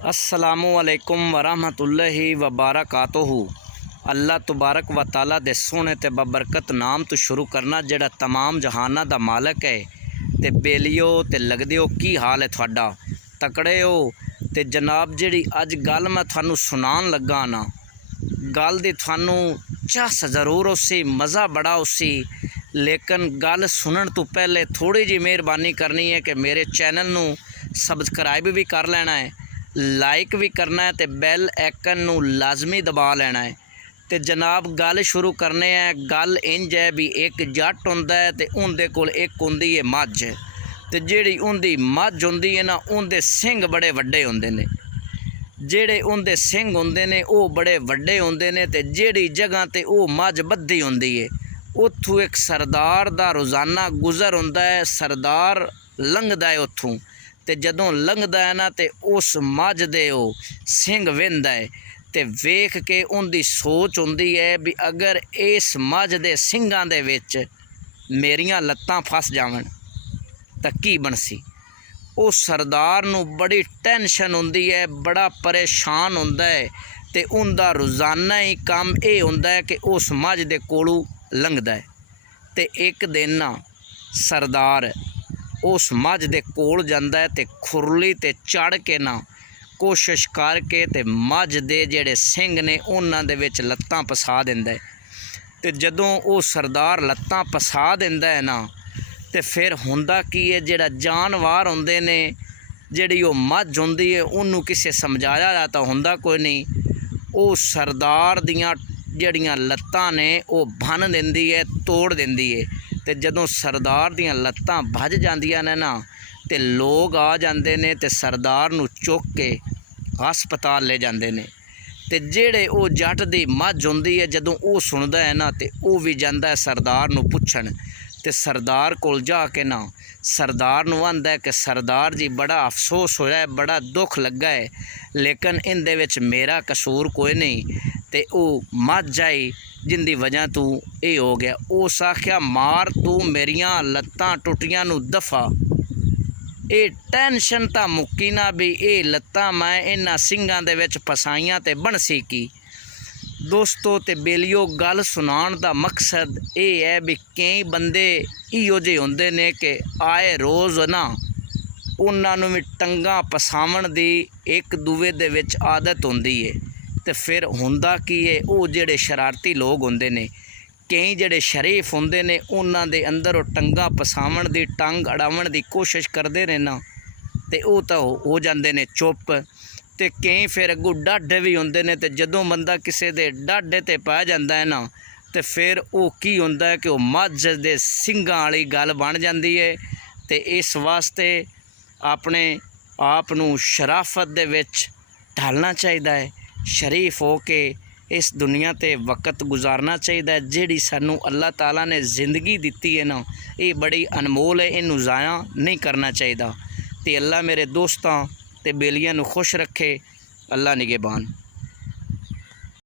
अस्सलामुअलैकुम वरहमतुल्लाहि वबरकातुहू। अल्लाह तबारक व तआला दे सोहने ते बबरकत नाम तो शुरू करना जिहड़ा तमाम जहाना दा मालक है। ते बेलियो ते लगदियो की हाल है तुहाडा, तकड़े हो? ते जनाब जिहड़ी अज गल मैं थानू सुनान लगा ना, गल दी थानू चस जरूर उसी मज़ा बड़ा उसी, लेकिन गल सुनन तो पहले थोड़ी जी मेहरबानी करनी है कि मेरे चैनल नू सबसक्राइब भी कर लेना है, लाइक भी करना है, तो बैल आइकन नू लाजमी दबा लेना है। तो जनाब गल शुरू करने हैं। गल इंज है भी एक जट हुंदा है ते उनदे कोल एक हुंदी है मझ, ते जिहड़ी उनदी मझ हुंदी है ना उनदे सिंग बड़े वड्डे हुंदे ने, जेड़े उनदे सिंग हुंदे ने वो बड़े वड्डे हुंदे ने। ते जिहड़ी जगह ते वो मझ बद्धी हुंदी है उत्थों एक सरदार दा रोज़ाना गुज़र हुंदा है। सरदार लंघदा है उत्थों, ते जदों लंघदा है ना ते उस मझ दे ओ सिंग वेंदा है, ते वेख के उनदी सोच हुंदी है भी अगर इस मझ दे सिंगां दे विच मेरियां लत्तां फस जावन तां की बनसी। उस सरदार नू बड़ी टेंशन हुंदी है, बड़ा परेशान हुंदा है, ते उनदा रोज़ाना ही काम ये हुंदा है कि उस मझ दे कोलों लंघदा है। ते एक दिन ना सरदार उस मझ दे कोल जांदा है ते खुरली ते चढ़ के ना कोशिश करके ते मझ दे जेड़े सिंग ने उन्हां दे विच लत्तां फसा दिंदा है। ते जदों वो सरदार लत्तां फसा दिंदा है ना ते फिर हुंदा की है, जेड़ा जानवर हुंदे ने, जेड़ी वो मझ हुंदी है उन्नू किसे समझाया जाता हुंदा कोई नहीं। वो सरदार दियां जड़ियां लत्तां ने वो भन दिंदी है, तोड़ दिंदी है। ते जदों सरदार दियां लत्तां भज जांदियां ने ना ते लोग आ जांदे ने ते सरदार नू चुक के हस्पताल ले जांदे ने। ते जेड़े वो जट दी मझ हुंदी है जदों वो सुनदा है ना ते वो भी जांदा है सरदार नू पुछण, ते सरदार कोल जा के ना सरदार नू आंदा है कि सरदार जी बड़ा अफसोस होया है, बड़ा दुख लगा है, लेकिन इंदे विच मेरा कसूर कोई नहीं, ते वो मझ आई जिंदी वजह तू ये हो गया। उस आख्या मार तू मेरियां लत्तां टुटियां नू दफा, ये टेंशन तां मुक्की ना भी ये लत्तां मैं इन्हां सिंगां दे विच फसाइयां ते बनसी की। दोस्तों ते बेलियो गल सुनाण दा मकसद ये है भी कई बंदे इहो जे हुंदे ने कि आए रोज़ ना उन्हां नूं भी टंगां पसावण दी एक दूए दे विच आदत हुंदी है। ते फिर हुंदा की है, वो जेड़े शरारती लोग हुंदे ने, कई जेड़े शरीफ हुंदे ने उन्हां दे अंदर वो टंगां पसावण दी टंग अड़ावण दी कोशिश करदे ने ना ते वो तां हो जांदे ने चुप। ते कई फिर अगों डाढे भी हुंदे ने, ते जदों बंदा किसे दे डाढे ते पै जांदा है ना ते फिर वो की हुंदा है कि वो मझ दे सिंगां वाली गल बन जांदी है। ते इस वास्ते अपने आप नूं शराफत दे विच ढालना चाहिदा है, शरीफ हो के इस दुनिया ते वक्त गुजारना चाहिए। जिहड़ी सानू अल्लाह ताला ने ज़िंदगी दिती है ना ये बड़ी अनमोल है, इनू ज़ाया नहीं करना चाहिए। ते अल्लाह मेरे दोस्तां ते बेलियां नू खुश रखे। अल्लाह निगहबान।